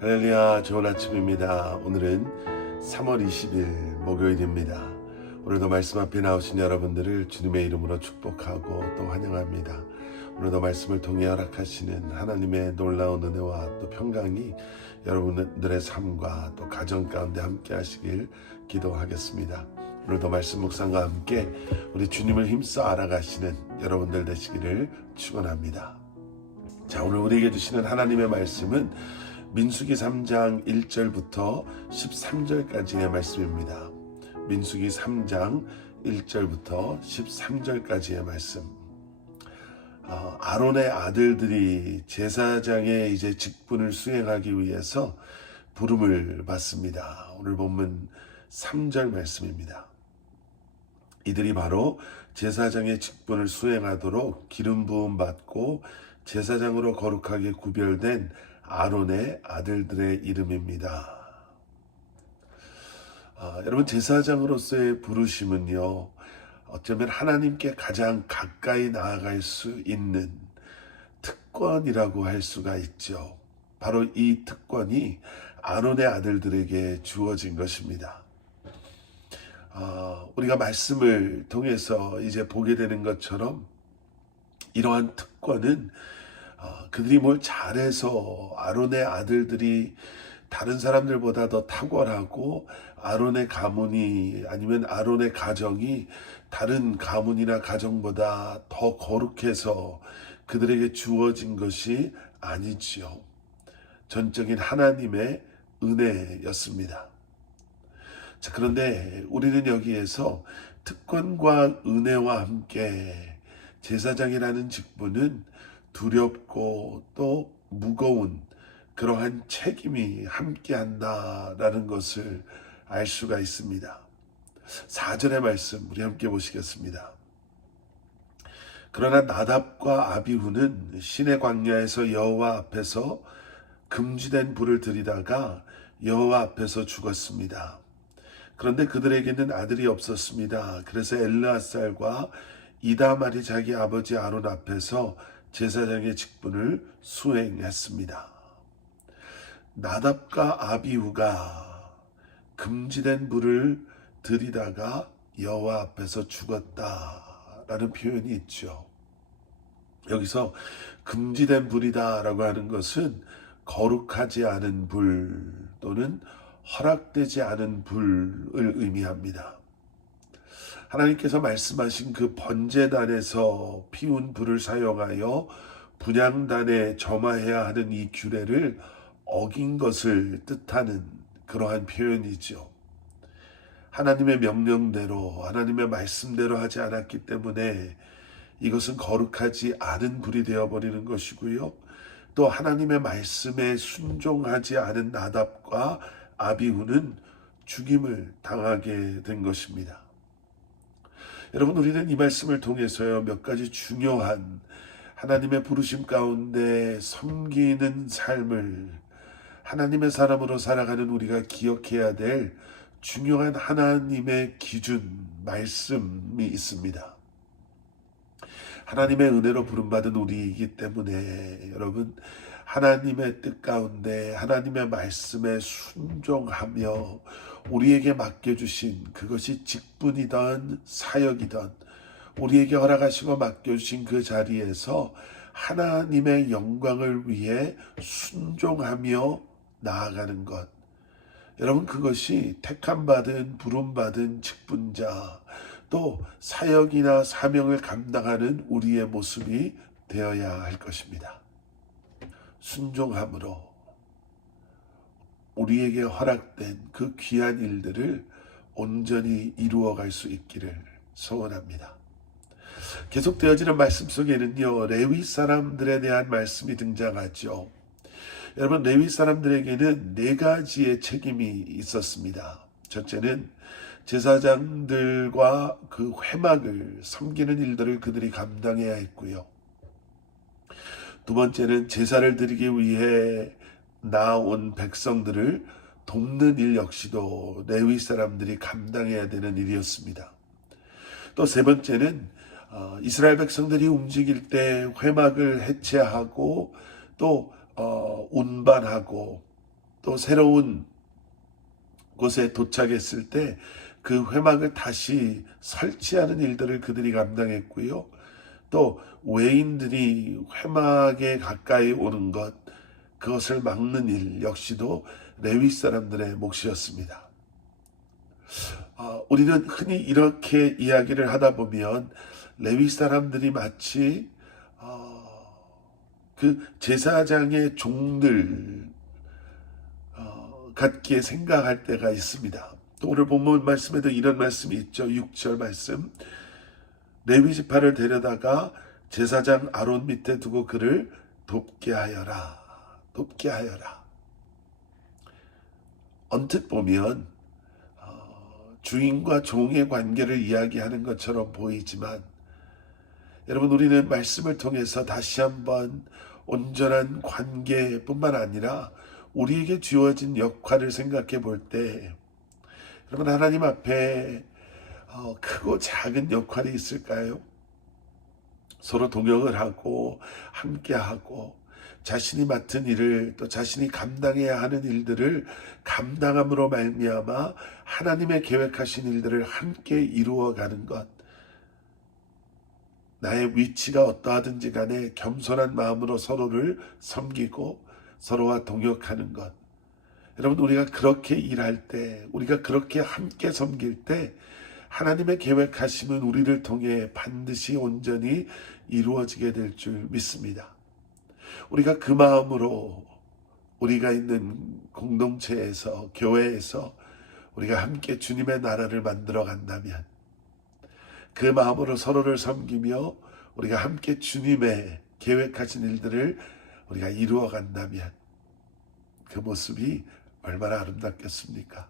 할렐루야, 좋은 아침입니다. 오늘은 3월 20일 목요일입니다. 오늘도 말씀 앞에 나오신 여러분들을 주님의 이름으로 축복하고 또 환영합니다. 오늘도 말씀을 통해 허락하시는 하나님의 놀라운 은혜와 또 평강이 여러분들의 삶과 또 가정 가운데 함께 하시길 기도하겠습니다. 오늘도 말씀 묵상과 함께 우리 주님을 힘써 알아가시는 여러분들 되시기를 축원합니다. 자, 오늘 우리에게 주시는 하나님의 말씀은 민수기 3장 1절부터 13절까지의 말씀입니다. 민수기 3장 1절부터 13절까지의 말씀. 아론의 아들들이 제사장의 이제 직분을 수행하기 위해서 부름을 받습니다. 오늘 본문 3절 말씀입니다. 이들이 바로 제사장의 직분을 수행하도록 기름 부음 받고 제사장으로 거룩하게 구별된 아론의 아들들의 이름입니다. 여러분, 제사장으로서의 부르심은요, 어쩌면 하나님께 가장 가까이 나아갈 수 있는 특권이라고 할 수가 있죠. 바로 이 특권이 아론의 아들들에게 주어진 것입니다. 우리가 말씀을 통해서 이제 보게 되는 것처럼 이러한 특권은 그들이 뭘 잘해서 아론의 아들들이 다른 사람들보다 더 탁월하고 아론의 가문이 아니면 아론의 가정이 다른 가문이나 가정보다 더 거룩해서 그들에게 주어진 것이 아니지요. 전적인 하나님의 은혜였습니다. 자, 그런데 우리는 여기에서 특권과 은혜와 함께 제사장이라는 직분은 두렵고 또 무거운 그러한 책임이 함께한다라는 것을 알 수가 있습니다. 4절의 말씀 우리 함께 보시겠습니다. 그러나 나답과 아비후는 시내 광야에서 여호와 앞에서 금지된 불을 들이다가 여호와 앞에서 죽었습니다. 그런데 그들에게는 아들이 없었습니다. 그래서 엘르앗살과 이다말이 자기 아버지 아론 앞에서 제사장의 직분을 수행했습니다. 나답과 아비후가 금지된 불을 들이다가 여호와 앞에서 죽었다라는 표현이 있죠. 여기서 금지된 불이다라고 하는 것은 거룩하지 않은 불 또는 허락되지 않은 불을 의미합니다. 하나님께서 말씀하신 그 번제단에서 피운 불을 사용하여 분향단에 점화해야 하는 이 규례를 어긴 것을 뜻하는 그러한 표현이죠. 하나님의 명령대로 하나님의 말씀대로 하지 않았기 때문에 이것은 거룩하지 않은 불이 되어버리는 것이고요. 또 하나님의 말씀에 순종하지 않은 나답과 아비후는 죽임을 당하게 된 것입니다. 여러분, 우리는 이 말씀을 통해서요, 몇 가지 중요한 하나님의 부르심 가운데 섬기는 삶을 하나님의 사람으로 살아가는 우리가 기억해야 될 중요한 하나님의 기준, 말씀이 있습니다. 하나님의 은혜로 부름받은 우리이기 때문에 여러분, 하나님의 뜻 가운데 하나님의 말씀에 순종하며 우리에게 맡겨주신 그것이 직분이든 사역이든 우리에게 허락하시고 맡겨주신 그 자리에서 하나님의 영광을 위해 순종하며 나아가는 것, 여러분, 그것이 택함받은 부름받은 직분자 또 사역이나 사명을 감당하는 우리의 모습이 되어야 할 것입니다. 순종함으로 우리에게 허락된 그 귀한 일들을 온전히 이루어갈 수 있기를 소원합니다. 계속되어지는 말씀 속에는요, 레위 사람들에 대한 말씀이 등장하죠. 여러분, 레위 사람들에게는 4가지의 책임이 있었습니다. 첫째는 제사장들과 그 회막을 섬기는 일들을 그들이 감당해야 했고요. 두 번째는 제사를 드리기 위해 나온 백성들을 돕는 일 역시도 레위 사람들이 감당해야 되는 일이었습니다. 또 세 번째는 이스라엘 백성들이 움직일 때 회막을 해체하고 또 운반하고 또 새로운 곳에 도착했을 때 그 회막을 다시 설치하는 일들을 그들이 감당했고요. 또 외인들이 회막에 가까이 오는 것, 그것을 막는 일 역시도 레위 사람들의 몫이었습니다. 우리는 흔히 이렇게 이야기를 하다 보면 레위 사람들이 마치 그 제사장의 종들 같게 생각할 때가 있습니다. 또 오늘 본문 말씀에도 이런 말씀이 있죠. 6절 말씀. 레위 지파를 데려다가 제사장 아론 밑에 두고 그를 돕게 하여라. 돕게 하여라. 언뜻 보면 주인과 종의 관계를 이야기하는 것처럼 보이지만, 여러분, 우리는 말씀을 통해서 다시 한번 온전한 관계뿐만 아니라 우리에게 주어진 역할을 생각해 볼 때, 여러분, 하나님 앞에 크고 작은 역할이 있을까요? 서로 동역을 하고 함께하고 자신이 맡은 일을, 또 자신이 감당해야 하는 일들을 감당함으로 말미암아 하나님의 계획하신 일들을 함께 이루어가는 것, 나의 위치가 어떠하든지 간에 겸손한 마음으로 서로를 섬기고 서로와 동역하는 것. 여러분, 우리가 그렇게 일할 때, 우리가 그렇게 함께 섬길 때 하나님의 계획하심은 우리를 통해 반드시 온전히 이루어지게 될 줄 믿습니다. 우리가 그 마음으로 우리가 있는 공동체에서, 교회에서 우리가 함께 주님의 나라를 만들어 간다면, 그 마음으로 서로를 섬기며 우리가 함께 주님의 계획하신 일들을 우리가 이루어 간다면 그 모습이 얼마나 아름답겠습니까?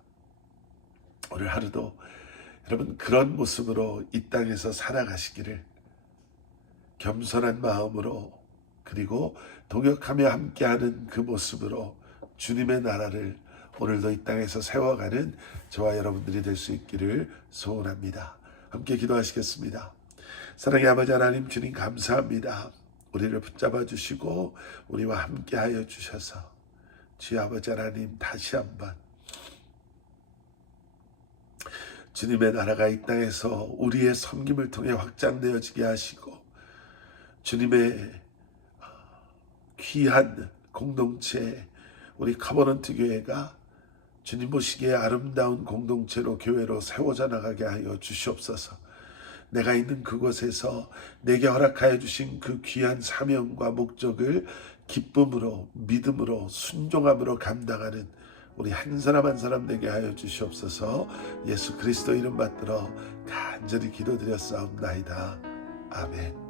오늘 하루도 여러분 그런 모습으로 이 땅에서 살아가시기를, 겸손한 마음으로, 그리고 동역하며 함께하는 그 모습으로 주님의 나라를 오늘도 이 땅에서 세워가는 저와 여러분들이 될 수 있기를 소원합니다. 함께 기도하시겠습니다. 사랑의 아버지 하나님, 주님 감사합니다. 우리를 붙잡아 주시고 우리와 함께하여 주셔서 주의 아버지 하나님, 다시 한번 주님의 나라가 이 땅에서 우리의 섬김을 통해 확장되어지게 하시고, 주님의 귀한 공동체, 우리 커버넌트 교회가 주님 보시기에 아름다운 공동체로, 교회로 세워져 나가게 하여 주시옵소서. 내가 있는 그곳에서 내게 허락하여 주신 그 귀한 사명과 목적을 기쁨으로, 믿음으로, 순종함으로 감당하는 우리 한 사람 한 사람 되게 하여 주시옵소서. 예수 그리스도 이름 받들어 간절히 기도드렸사옵나이다. 아멘.